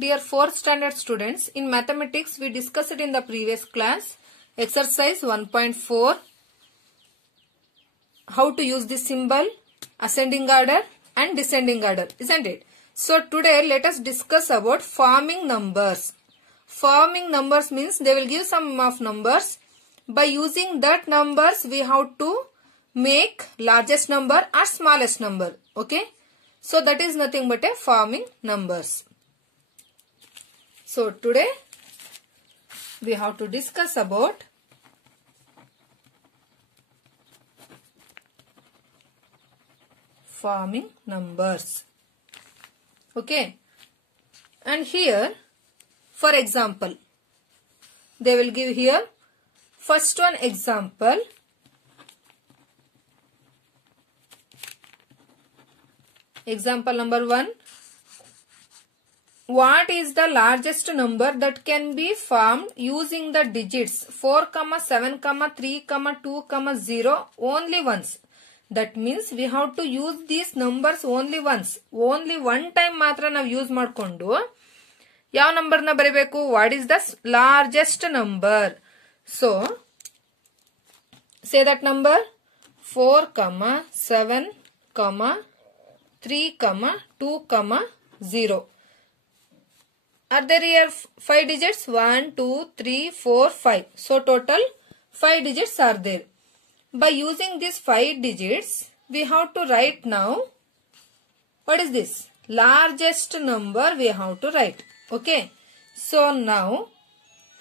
Dear 4th standard students, in mathematics we discussed it in the previous class, exercise 1.4, how to use this symbol, ascending order and descending order, isn't it? So today let us discuss about forming numbers. Forming numbers means they will give some of numbers. By using that numbers we have to make largest number or smallest number, okay? So that is nothing but a forming numbers. So today we have to discuss about forming numbers. Okay. And here, for example, they will give here first one example. Example number 1. What is the largest number that can be formed using the digits 4, 7, 3, 2, 0 only once? That means we have to use these numbers only once. Only one time matra ನಾವು use ಮಾಡ್ಕೊಂಡು ಯಾವ number ನ ಬರಿಬೇಕು? What is the largest number? So say that number 4, 7, 3, 2, 0. Are there here 5 digits? 1, 2, 3, 4, 5. So total 5 digits are there. By using these 5 digits, we have to write now. What is this? Largest number we have to write. Okay. So now,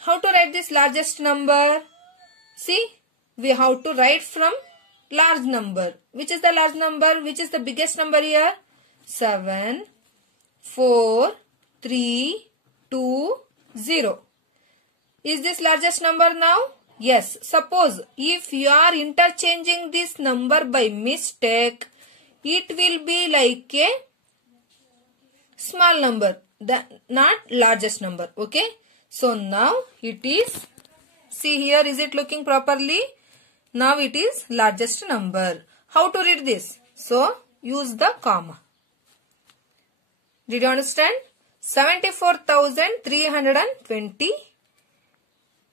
how to write this largest number? See, we have to write from large number. Which is the large number? Which is the biggest number here? 7, 4, 3, 2, 0. Is this largest number now? Yes. Suppose if you are interchanging this number by mistake, it will be like a small number, not largest number. Okay. So now it is, see here, is it looking properly? Now it is largest number. How to read this? So use the comma. Did you understand? 74,320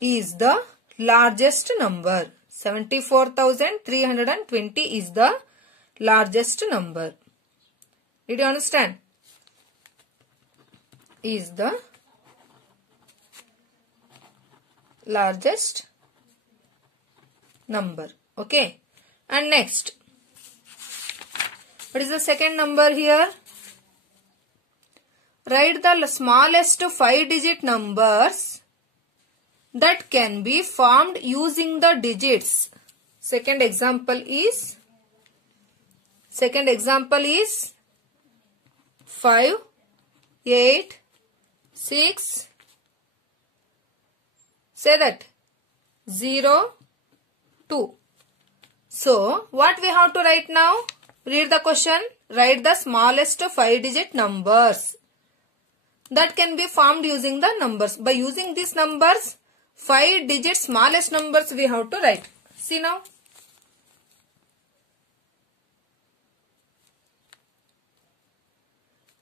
is the largest number. 74,320 is the largest number. Did you understand? Is the largest number. Okay. And next, what is the second number here? Write the smallest 5-digit numbers that can be formed using the digits. Second example is 5, 8, 6, say that 0, 2. So what we have to write now? Read the question. Write the smallest 5-digit numbers that can be formed using the numbers. By using these numbers, 5-digit smallest numbers we have to write. See now.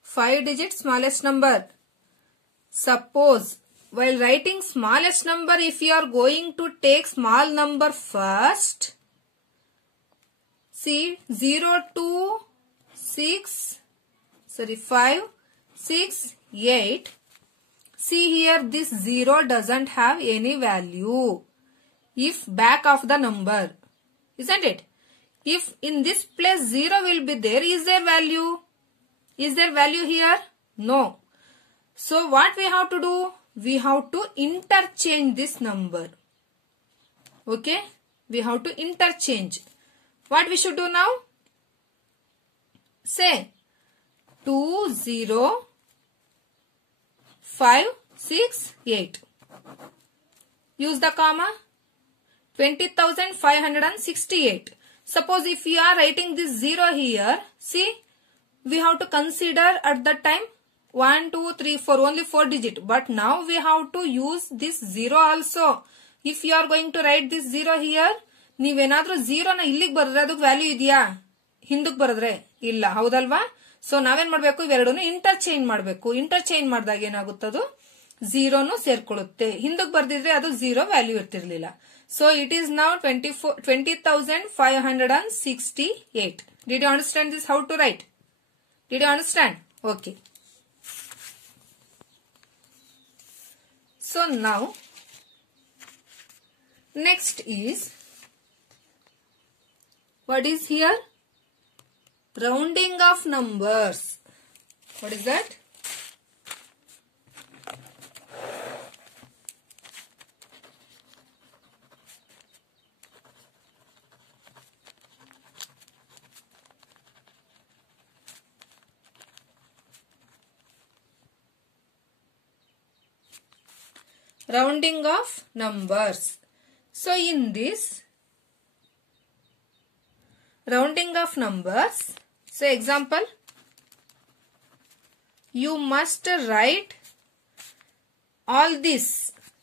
Five-digit smallest number. Suppose while writing smallest number, if you are going to take small number first, see 0, 2, 6, 5, 6, 8. See here, this 0 doesn't have any value if back of the number, isn't it? If in this place 0 will be there, is there value? Is there value here? No. So what we have to do? We have to interchange this number. Okay? We have to interchange. What we should do now? Say 2, 0, 5, 6, 8. Use the comma. 20,568. Suppose if you are writing this 0 here, see, we have to consider at that time 1, 2, 3, 4, only 4 digit. But now we have to use this 0 also. If you are going to write this 0 here, ನೀವೇನಾದ್ರೂ 0 ನ ಇಲ್ಲಿಗೆ ಬರೆದ್ರೆ ಅದಕ್ಕೆ value ಇದೆಯಾ? ಹಿಂದಕ್ಕೆ ಬರೆದ್ರೆ ಇಲ್ಲ, ಹೌದಲ್ವಾ? ಸೊ ನಾವೇನ್ ಮಾಡ್ಬೇಕು, ಇವೆರಡನ್ನು ಇಂಟರ್ಚೇಂಜ್ ಮಾಡಬೇಕು. ಇಂಟರ್ಚೇಂಜ್ ಮಾಡಿದಾಗ ಏನಾಗುತ್ತದು, ಝೀರೋನು ಸೇರ್ಕೊಳ್ಳುತ್ತೆ. ಹಿಂದಕ್ಕೆ ಬರ್ದಿದ್ರೆ ಅದು ಝೀರೋ ವ್ಯಾಲ್ಯೂ ಇರ್ತಿರ್ಲಿಲ್ಲ. So it is now 20,568. Did you understand this? How to write? Did you understand? Okay. So now next is, what is here? Rounding of numbers. What is that? Rounding of numbers. So in this rounding of numbers, so example, you must write all this.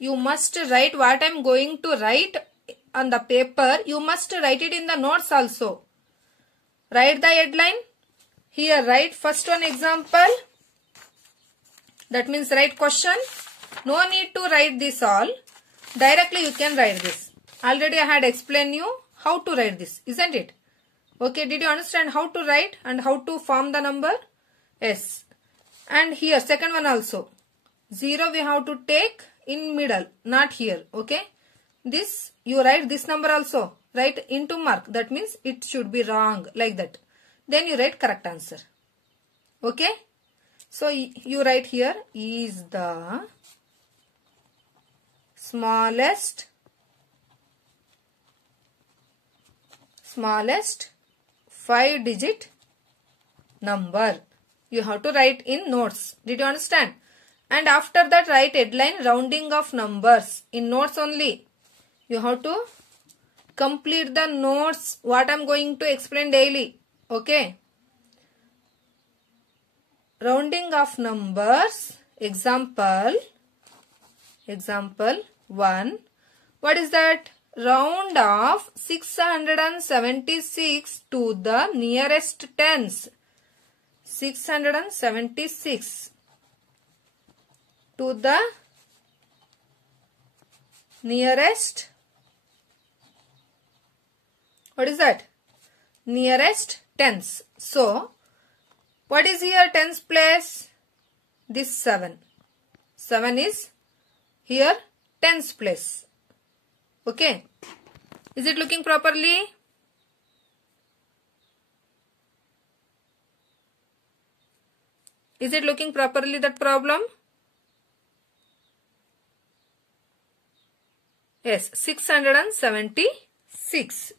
You must write what I am going to write on the paper. You must write it in the notes also. Write the headline. Here write first one example. That means write question. No need to write this all. Directly you can write this. Already I had explained you how to write this, isn't it? Okay, did you understand how to write and how to form the number? Yes. And here second one also. 0 we have to take in middle, not here. Okay. This you write this number also. Write into mark. That means it should be wrong, like that. Then you write correct answer. Okay. So you write here is the smallest 5-digit number. You have to write in notes. Did you understand? And after that write headline rounding of numbers in notes only. You have to complete the notes what I am going to explain daily. Okay. Rounding of numbers. Example 1. What is that? Round off 676 to the nearest tens. 676 to the nearest. What is that? Nearest tens. So, what is here tens place? This 7. 7 is here tens place. Okay. Is it looking properly? Is it looking properly, that problem? Yes, 676.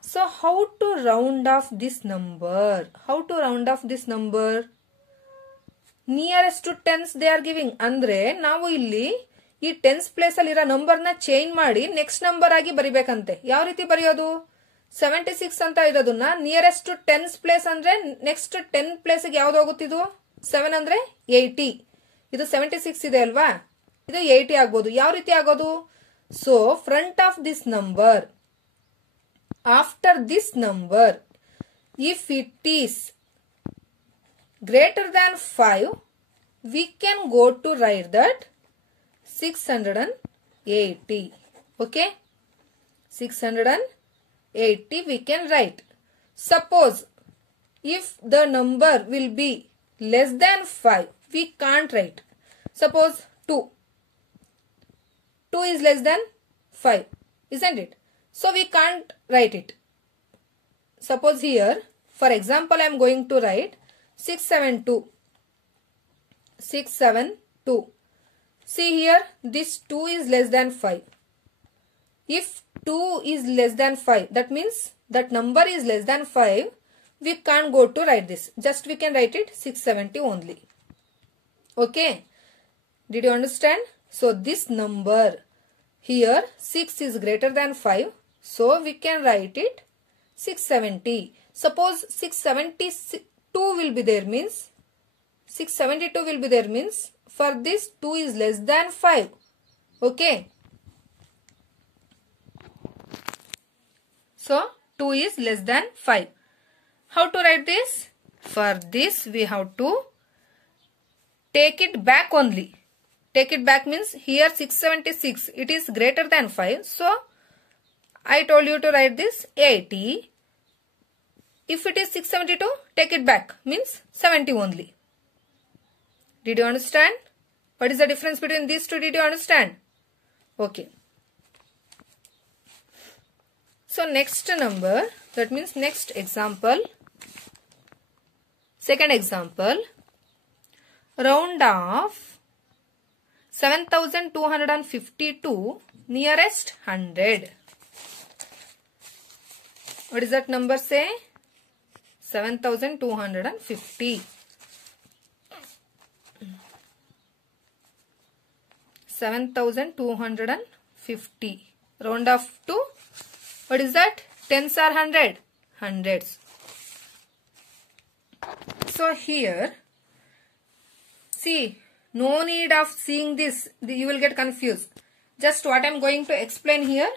So how to round off this number? How to round off this number? Nearest to tens they are giving. ಅಂದ್ರೆ ನಾವು ಇಲ್ಲಿ ಈ tense place ಅಲ್ಲಿ ಇರೋ number ನ change ಮಾಡಿ next number ಆಗಿ ಬರಿಬೇಕಂತೆ. ಯಾವ ರೀತಿ ಬರೆಯೋದು? 76 ಅಂತ ಇರೋದನ್ನ ನಿಯರೆಸ್ಟ್ ಟು ಟೆನ್ಸ್ ಪ್ಲೇಸ್ ಅಂದ್ರೆ ನೆಕ್ಸ್ಟ್ 10 ಪ್ಲೇಸ್ ಗೆ ಯಾವ್ದು ಹೋಗುತ್ತಿದ್ದು? 7 ಅಂದ್ರೆ 80. ಇದು 76 ಇದೆ ಅಲ್ವಾ, ಇದು 80 ಆಗ್ಬೋದು. ಯಾವ ರೀತಿ ಆಗೋದು? So front of this number, after this number, if it is greater than 5, we can go to write that 680. Okay, 680 we can write. Suppose if the number will be less than 5, we can't write. Suppose 2 is less than 5, isn't it? So we can't write it. Suppose here, for example, I am going to write 672. See here, this 2 is less than 5. If 2 is less than 5, that means that number is less than 5. We can't go to write this. Just we can write it 670 only. Okay. Did you understand? So this number here 6 is greater than 5. So we can write it 670. Suppose 672 will be there means 672 will be there means for this 2 is less than 5. Okay. So 2 is less than 5. How to write this? For this we have to take it back only. Take it back means here 676. It is greater than 5. So I told you to write this 80. If it is 672, take it back means 70 only. Did you understand? What is the difference between these two? Did you understand? Okay. So next number, that means next example. Second example. Round off 7250 to nearest 100. What is that number say? 7250. 7250. Round off to, what is that? Tens or 100? Hundreds. So here, see, no need of seeing this. You will get confused. Just what I am going to explain here.